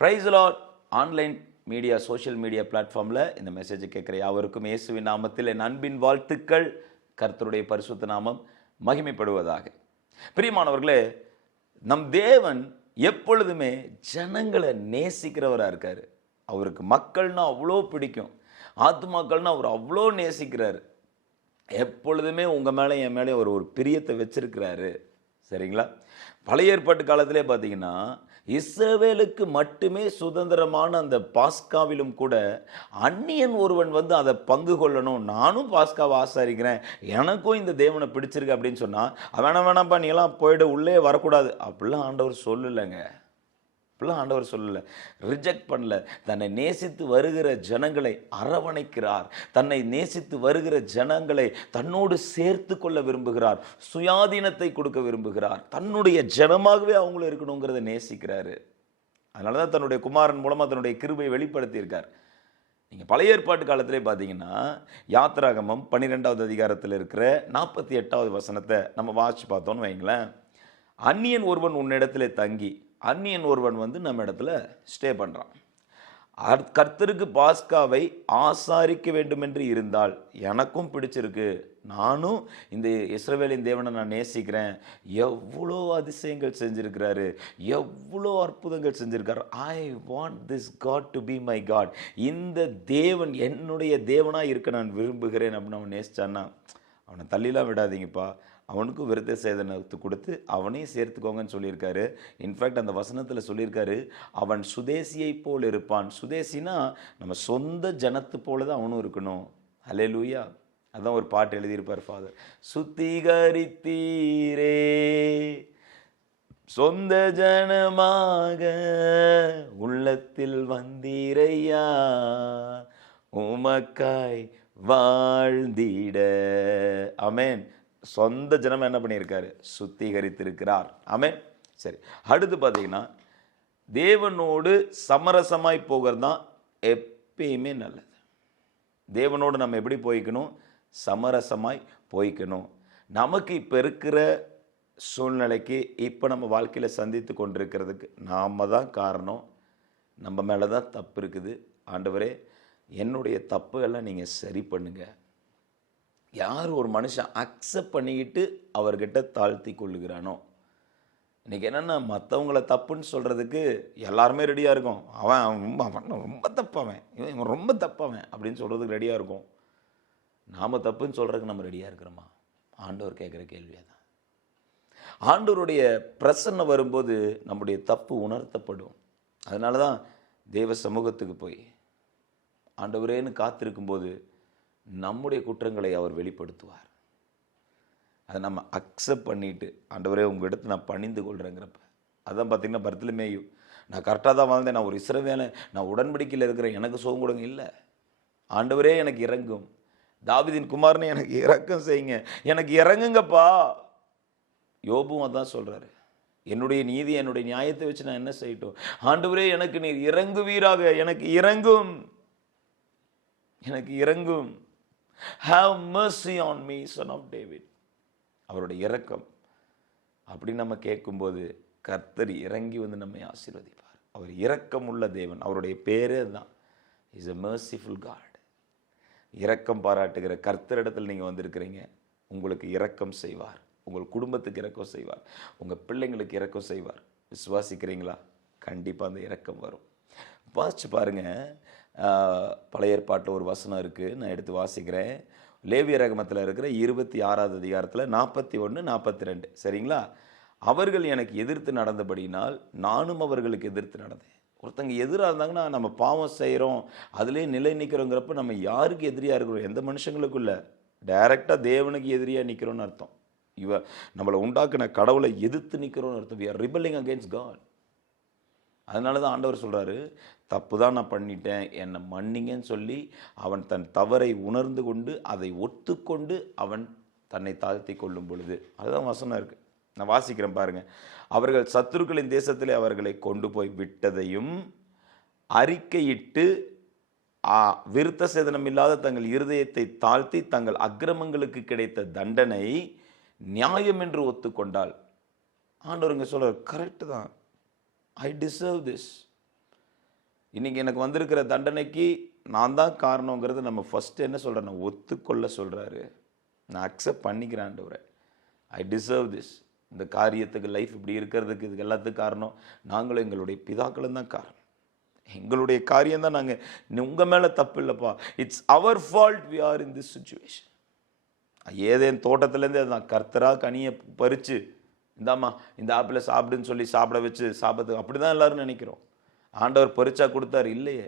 Price Lord. Online media, social media பிளாட்ஃபார்மில் இந்த மெசேஜை கேட்குற யாவருக்கும் இயேசுவின் நாமத்தில் என் அன்பின் வாழ்த்துக்கள். கர்த்தருடைய பரிசுத்த நாமம் மகிமைப்படுவதாக. பிரியமானவர்களே, நம் தேவன் எப்பொழுதுமே ஜனங்களை நேசிக்கிறவராக இருக்கார். அவருக்கு மக்கள்னா அவ்வளோ பிடிக்கும், ஆத்துமாக்கள்னா அவர் அவ்வளோ நேசிக்கிறார். எப்பொழுதுமே உங்கள் மேலே என் மேலே அவர் ஒரு பிரியத்தை வச்சிருக்கிறாரு. சரிங்களா? பழைய ஏற்பாட்டு காலத்திலே பார்த்தீங்கன்னா, இஸ்ரவேலுக்கு மட்டுமே சுதந்திரமான அந்த பாஸ்காவிலும் கூட அந்நியன் ஒருவன் வந்து அதை பங்கு கொள்ளணும், நானும் பாஸ்காவை ஆசாரிக்கிறேன், எனக்கும் இந்த தேவனை பிடிச்சிருக்கு அப்படின்னு சொன்னால், வேணாம்ப்பா நீலாம் போயிட்டு உள்ளே வரக்கூடாது அப்படிலாம் ஆண்டவர் சொல்லலைங்க. இப்படிலாம் ஆண்டவர் சொல்லலை, ரிஜெக்ட் பண்ணல. தன்னை நேசித்து வருகிற ஜனங்களை அரவணைக்கிறார். தன்னை நேசித்து வருகிற ஜனங்களை தன்னோடு சேர்த்து கொள்ள விரும்புகிறார். சுயாதீனத்தை கொடுக்க விரும்புகிறார். தன்னுடைய ஜனமாகவே அவங்களும் இருக்கணுங்கிறத நேசிக்கிறாரு. அதனால தான் தன்னுடைய குமாரன் மூலமாக தன்னுடைய கிருபையை வெளிப்படுத்தியிருக்கார். நீங்கள் பழைய ஏற்பாட்டு காலத்திலே பார்த்தீங்கன்னா, யாத்திராகமம் 12வது அதிகாரத்தில் இருக்கிற 48வது வசனத்தை நம்ம வாசித்து பார்த்தோன்னு வைங்களேன். அந்நியன் ஒருவன் உன்னிடத்திலே தங்கி, அந்நியன் ஒருவன் வந்து நம்ம இடத்துல ஸ்டே பண்ணுறான். கர்த்தருக்கு பாஸ்காவை ஆசாரிக்க வேண்டும் என்று இருந்தால், எனக்கும் பிடிச்சிருக்கு, நானும் இந்த இஸ்ரவேலின் தேவனை நான் நேசிக்கிறேன், எவ்வளோ அதிசயங்கள் செஞ்சுருக்கிறாரு, எவ்வளோ அற்புதங்கள் செஞ்சுருக்காரு, I want this God to be my God, இந்த தேவன் என்னுடைய தேவனாக இருக்க நான் விரும்புகிறேன் அப்படின்னு அவன் நேசிச்சான்னா, அவனை தள்ளிலாம் விடாதீங்கப்பா, அவனுக்கும் விருத்த சேதனத்தை கொடுத்து அவனையும் சேர்த்துக்கோங்கன்னு சொல்லியிருக்காரு. இன்ஃபேக்ட் அந்த வசனத்தில் சொல்லியிருக்காரு, அவன் சுதேசியை போல் இருப்பான். சுதேசினா நம்ம சொந்த ஜனத்து போல தான் அவனும் இருக்கணும். அல்லேலூயா. அதான் ஒரு பாட்டு எழுதியிருப்பார் ஃபாதர். சுத்திகரித்தீரே சொந்த ஜனமாக உள்ளத்தில் வந்தீரையா, உமக்காய் வாழ்ந்திட. ஆமென். சொந்த ஜனம் என்ன பண்ணியிருக்காரு? சுத்திகரித்திருக்கிறார். ஆமென். சரி, அடுத்து பார்த்தீங்கன்னா, தேவனோடு சமரசமாய் போகிறது தான் எப்பயுமே நல்லது. தேவனோடு நம்ம எப்படி போய்க்கணும்? சமரசமாய் போய்க்கணும். நமக்கு இப்போ இருக்கிற சூழ்நிலைக்கு, இப்போ நம்ம வாழ்க்கையில் சந்தித்து கொண்டிருக்கிறதுக்கு நாம் தான் காரணம். நம்ம மேலே தான் தப்பு இருக்குது. ஆண்டவரே, என்னுடைய தப்புகள்லாம் நீங்கள் சரி பண்ணுங்கள். யார் ஒரு மனுஷன் அக்செப்ட் பண்ணிக்கிட்டு அவர்கிட்ட தாழ்த்தி கொள்ளுகிறானோ, இன்றைக்கி என்னென்னா, மற்றவங்கள தப்புன்னு சொல்கிறதுக்கு எல்லாருமே ரெடியாக இருக்கும். அவன் ரொம்ப தப்பாவன், இவன் ரொம்ப தப்பாவன் அப்படின்னு சொல்கிறதுக்கு ரெடியாக இருக்கும். நாம் தப்புன்னு சொல்கிறதுக்கு நம்ம ரெடியாக இருக்கிறோமா? ஆண்டவர் கேட்குற கேள்வியாக தான். ஆண்டவருடைய பிரசன்னம் வரும்போது நம்முடைய தப்பு உணர்த்தப்படும். அதனால தான் தேவ சமூகத்துக்கு போய் ஆண்டவரேன்னு காத்திருக்கும்போது நம்முடைய குற்றங்களை அவர் வெளிப்படுத்துவார். அதை நம்ம அக்செப்ட் பண்ணிவிட்டு, ஆண்டவரே உங்கள் இடத்து நான் பணிந்து கொள்கிறேங்கிறப்ப, அதான் பார்த்திங்கன்னா பர்த்லமேயு, நான் கரெக்டாக தான் வாழ்ந்தேன், நான் ஒரு இஸ்ரவேலன், நான் உடன்படிக்கையில் இருக்கிறேன், எனக்கு சுகம் கொடுங்க. இல்லை, ஆண்டவரே எனக்கு இறங்கும், தாவீதின் குமாரனே எனக்கு இறக்கம் செய்யுங்க, எனக்கு இறங்குங்கப்பா. யோபும் அதான் சொல்கிறாரு, என்னுடைய நீதி என்னுடைய நியாயத்தை வச்சு நான் என்ன செய்யட்டும், ஆண்டவரே எனக்கு நீர் இறங்குவீராக, எனக்கு இறங்கும், எனக்கு இறங்கும். Have mercy on me, son of David. அவருடைய இரக்கம் அப்படி நம்ம கேட்கும்போது கர்த்தர் இறங்கி வந்து நம்மை ஆசீர்வதிப்பார். அவர் இரக்கம் உள்ள தேவன். அவருடைய பேரே தான், இஸ் a merciful God. இரக்கம் பாராட்டுகிற கர்த்தரிடத்தில் நீங்கள் வந்திருக்கிறீங்க. உங்களுக்கு இரக்கம் செய்வார், உங்கள் குடும்பத்துக்கு இரக்கம் செய்வார், உங்கள் பிள்ளைங்களுக்கு இரக்கம் செய்வார். விசுவாசிக்கிறீங்களா? கண்டிப்பாக அந்த இரக்கம் வரும். வாசிச்சு பாருங்கள். பழைய ஏற்பாட்டில் ஒரு வசனம் இருக்குது, நான் எடுத்து வாசிக்கிறேன். லேவியராகமத்தில் இருக்கிற 26வது அதிகாரத்தில் 41, 42. சரிங்களா? அவர்கள் எனக்கு எதிர்த்து நடந்தபடினால் நானும் அவர்களுக்கு எதிர்த்து நடந்தேன். ஒருத்தங்க எதிராக இருந்தாங்கன்னா, நம்ம பாவம் செய்கிறோம் அதுலேயே நிலை நிற்கிறோங்கிறப்ப நம்ம யாருக்கு எதிரியாக இருக்கிறோம்? எந்த மனுஷங்களுக்கும் இல்லை, டைரெக்டாக தேவனுக்கு எதிரியாக நிற்கிறோன்னு அர்த்தம். நம்மளை உண்டாக்குன கடவுளை எதிர்த்து நிற்கிறோன்னு அர்த்தம். we are rebelling against God. அதனால தான் ஆண்டவர் சொல்கிறாரு, தப்பு தான் நான் பண்ணிட்டேன், என்னை மன்னிங்கன்னு சொல்லி அவன் தன் தவறை உணர்ந்து கொண்டு அதை ஒத்துக்கொண்டு அவன் தன்னை தாழ்த்தி கொள்ளும் பொழுது, அதுதான் வசனம் இருக்குது. நான் வாசிக்கிறேன் பாருங்கள். அவர்கள் சத்துருக்களின் தேசத்திலே அவர்களை கொண்டு போய் விட்டதையும் அறிக்கையிட்டு விருத்த சேதனம் இல்லாத தங்கள் இருதயத்தை தாழ்த்தி தங்கள் அக்கிரமங்களுக்கு கிடைத்த தண்டனை நியாயம் என்று ஒத்துக்கொண்டால், ஆண்டவர் இங்கே சொல்கிறார், கரெக்டு தான், I deserve this. இன்றைக்கி எனக்கு வந்திருக்கிற தண்டனைக்கு நான் தான் காரணங்கிறது நம்ம ஃபஸ்ட்டு என்ன சொல்கிறேன், நான் ஒத்துக்கொள்ள சொல்கிறாரு. நான் அக்செப்ட் பண்ணிக்கிறேன் ஆண்டவரே, ஐ டிசர்வ் திஸ். இந்த காரியத்துக்கு லைஃப் இப்படி இருக்கிறதுக்கு இதுக்கு எல்லாத்துக்கும் காரணம் நாங்களும் எங்களுடைய பிதாக்களும் தான் காரணம். எங்களுடைய காரியம் தான். நாங்கள் உங்கள் மேலே தப்பு இல்லைப்பா, it's our fault we are in this situation. Eden தோட்டத்துலேருந்தே நான் கர்த்தராக கனியை பறித்து இந்தாம்மா இந்த ஆப்பிள் சாப்பிடுன்னு சொல்லி சாப்பிட வச்சு சாப்பிட்றது அப்படி தான் எல்லோரும் நினைக்கிறோம். ஆண்டவர் பறிச்சா கொடுத்தாரு இல்லையே,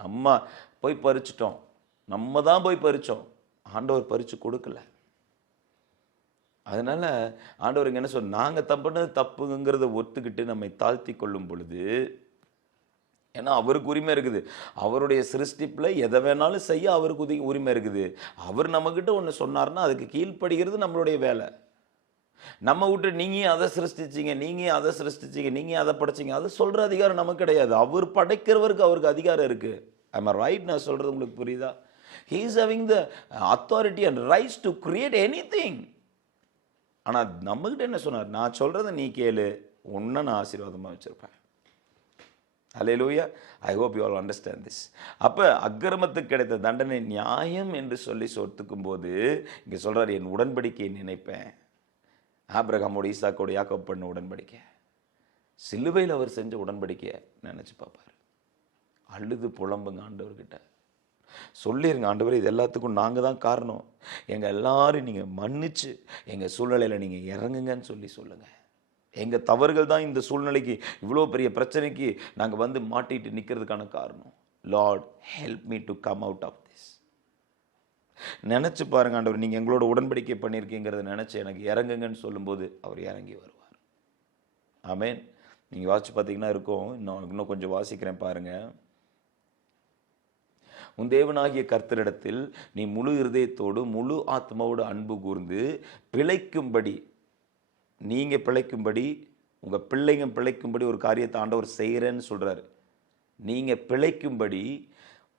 நம்ம போய் பறிச்சிட்டோம், நம்ம தான் போய் பறித்தோம், ஆண்டவர் பறித்து கொடுக்கல. அதனால் ஆண்டவர் இங்கே என்ன சொல்ல, நாங்கள் தப்புனது தப்புங்கிறத ஒத்துக்கிட்டு நம்மை தாழ்த்தி கொள்ளும் பொழுது, ஏன்னா அவருக்கு உரிமை இருக்குது, அவருடைய சிருஷ்டிப்பில் எதை வேணாலும் செய்ய அவருக்கு உரிமை இருக்குது. அவர் நம்மக்கிட்ட ஒன்று சொன்னார்னா அதுக்கு கீழ்ப்படுகிறது நம்மளுடைய வேலை. நம்ம விட்டு நீங்கள் அதை சிருஷ்டிச்சிங்க, நீங்கள் அதை சிருஷ்டிச்சிங்க, நீங்கள் அதை படைச்சிங்க, அதை சொல்கிற அதிகாரம் நமக்கு கிடையாது. அவர் படைக்கிறவருக்கு அவருக்கு அதிகாரம் இருக்குது. I'm right? நான் சொல்கிறது உங்களுக்கு புரியுதா? He is having the authority and rights to create anything. ஆனால் நம்மக்கிட்ட என்ன சொன்னார், நான் சொல்கிறத நீ கேளு, உன்னை நான் ஆசீர்வாதமாக வச்சுருப்பேன். Hallelujah. I hope you all understand this. அப்போ அக்கிரமத்துக்கு கிடைத்த தண்டனை நியாயம் என்று சொல்லி சொத்துக்கும் போது இங்கே சொல்கிறார், என் உடன்படிக்கையை நினைப்பேன். ஆபிரகாமோட ஈசாக்கோட யாக்கோபு பண்ண உடன்படிக்கை, சிலுவையில் அவர் செஞ்ச உடன்படிக்கையை நினச்சி பார்ப்பார். அழுது புலம்புங்க ஆண்டவர்கிட்ட, சொல்லிடுங்க, ஆண்டவர் இது எல்லாத்துக்கும் நாங்கள் தான் காரணம், எங்கள் எல்லாரும் நீங்கள் மன்னிச்சு எங்கள் சூழ்நிலையில் நீங்கள் இறங்குங்கன்னு சொல்லி சொல்லுங்கள். எங்கள் தவறுகள் தான் இந்த சூழ்நிலைக்கு இவ்வளோ பெரிய பிரச்சனைக்கு நாங்கள் வந்து மாட்டிட்டு நிற்கிறதுக்கான காரணம். Lord help me to come out of this. நினச்சி பாருங்க ஆண்டவர், நீங்கள் எங்களோட உடன்படிக்கை பண்ணியிருக்கீங்கிறத நினச்சி எனக்கு இறங்குங்கன்னு சொல்லும்போது அவர் இறங்கி வருவார். ஆமேன். நீங்கள் வாசிச்சு பார்த்தீங்கன்னா இருக்கும், இன்னும் கொஞ்சம் வாசிக்கிறேன் பாருங்கள். உன் தேவனாகிய கர்த்தரிடத்தில் நீ முழு இருதயத்தோடு முழு ஆத்மாவோடு அன்பு கூர்ந்து பிழைக்கும்படி, நீங்கள் பிழைக்கும்படி, உங்கள் பிள்ளைங்க பிழைக்கும்படி ஒரு காரியத்தை ஆண்டவர் செய்கிறேன்னு சொல்கிறாரு. நீங்கள் பிழைக்கும்படி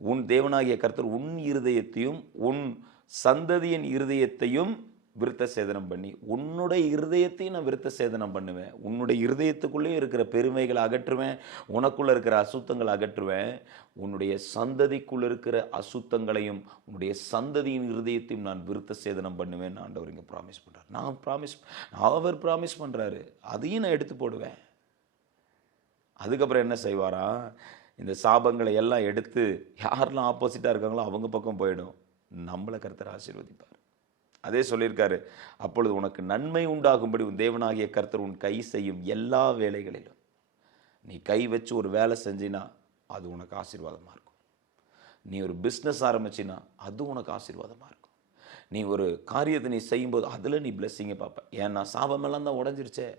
உன் தேவனாகிய கர்த்தர் உன் இருதயத்தையும் உன் சந்ததியின் இருதயத்தையும் விருத்த சேதனம் பண்ணி, உன்னுடைய இருதயத்தையும் நான் விருத்த சேதனம் பண்ணுவேன். உன்னுடைய இருதயத்துக்குள்ளேயும் இருக்கிற பெருமைகளை அகற்றுவேன், உனக்குள்ளே இருக்கிற அசுத்தங்களை அகற்றுவேன், உன்னுடைய சந்ததிக்குள்ளே இருக்கிற அசுத்தங்களையும் உன்னுடைய சந்ததியின் இருதயத்தையும் நான் விருத்த சேதனம் பண்ணுவேன். ஆண்டவர் இங்கே ப்ராமிஸ் பண்ணுறார். அவர் ப்ராமிஸ் பண்ணுறாரு, அதையும் நான் எடுத்து போடுவேன். அதுக்கப்புறம் என்ன செய்வாரா, இந்த சாபங்களை எல்லாம் எடுத்து யாரெல்லாம் ஆப்போசிட்டாக இருக்காங்களோ அவங்க பக்கம் போயிடும், நம்மளை கர்த்தர் ஆசீர்வதிப்பார். அதே சொல்லியிருக்காரு, அப்பொழுது உனக்கு நன்மை உண்டாகும்படி உன் தேவனாகிய கர்த்தர் உன் கை செய்யும் எல்லா வேலைகளிலும். நீ கை வச்சு ஒரு வேலை செஞ்சினா அது உனக்கு ஆசீர்வாதமாக இருக்கும். நீ ஒரு பிஸ்னஸ் ஆரம்பிச்சினா அது உனக்கு ஆசீர்வாதமாக இருக்கும். நீ ஒரு காரியத்தை நீ செய்யும்போது அதில் நீ பிளெஸ்ஸிங்கை பார்ப்ப. ஏன்னா சாபமெல்லாம் தான் உடஞ்சிருச்சே.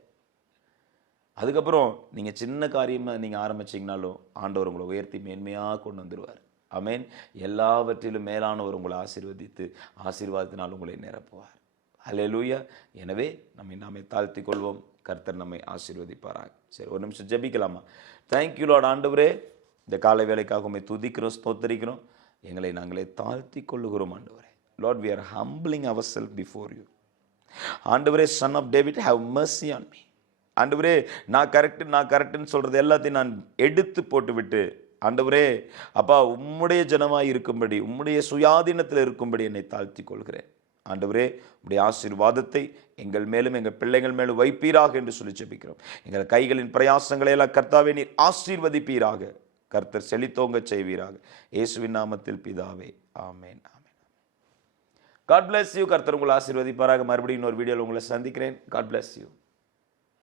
அதுக்கப்புறம் நீங்கள் சின்ன காரியமாக நீங்கள் ஆரம்பிச்சிங்கனாலும் ஆண்டவர் உங்களை உயர்த்தி மேன்மையாக கொண்டு வந்துடுவார். ஆமேன். எல்லாவற்றிலும் மேலானவர் உங்களை ஆசீர்வதித்து ஆசீர்வாதத்தினால் உங்களை நிரப்புவார். ஹல்லேலூயா. எனவே நம்மை தாழ்த்தி கொள்வோம், கர்த்தர் நம்மை ஆசீர்வதிப்பாராக. சரி, ஒரு நிமிஷம் ஜெபிக்கலாமா? Thank you Lord. ஆண்டவரே, இந்த காலை வேலைக்காக உண்மை துதிக்கிறோம், ஸ்தோத்தரிக்கிறோம். எங்களை நாங்களே தாழ்த்தி கொள்ளுகிறோம் ஆண்டவரே. Lord, we are humbling ourselves before you. ஆண்டவரே, son of David, have mercy on me. ஆண்டவரே, நான் கரெக்டுன்னு சொல்கிறது எல்லாத்தையும் நான் எடுத்து போட்டு விட்டு, ஆண்டவரே அப்பா உம்முடைய ஜனமாய் இருக்கும்படி, உம்முடைய சுயாதீனத்தில் இருக்கும்படி என்னை தாழ்த்தி கொள்கிறேன். ஆண்டவரே, உம்முடைய ஆசீர்வாதத்தை எங்கள் மேலும் எங்கள் பிள்ளைகள் மேலும் வைப்பீராக என்று சொல்லி ஜெபிக்கிறோம். எங்கள் கைகளின் பிரயாசங்களை எல்லாம் கர்த்தாவே நீர் ஆசீர்வதிப்பீராக, கர்த்தர் செழித்தோங்க செய்வீராக. இயேசுவின் நாமத்தில் பிதாவே, ஆமேன். God bless you. கர்த்தர் உங்களை ஆசீர்வதிப்பாராக. மறுபடியும் இன்னொரு வீடியோவில் உங்களை சந்திக்கிறேன். God bless you.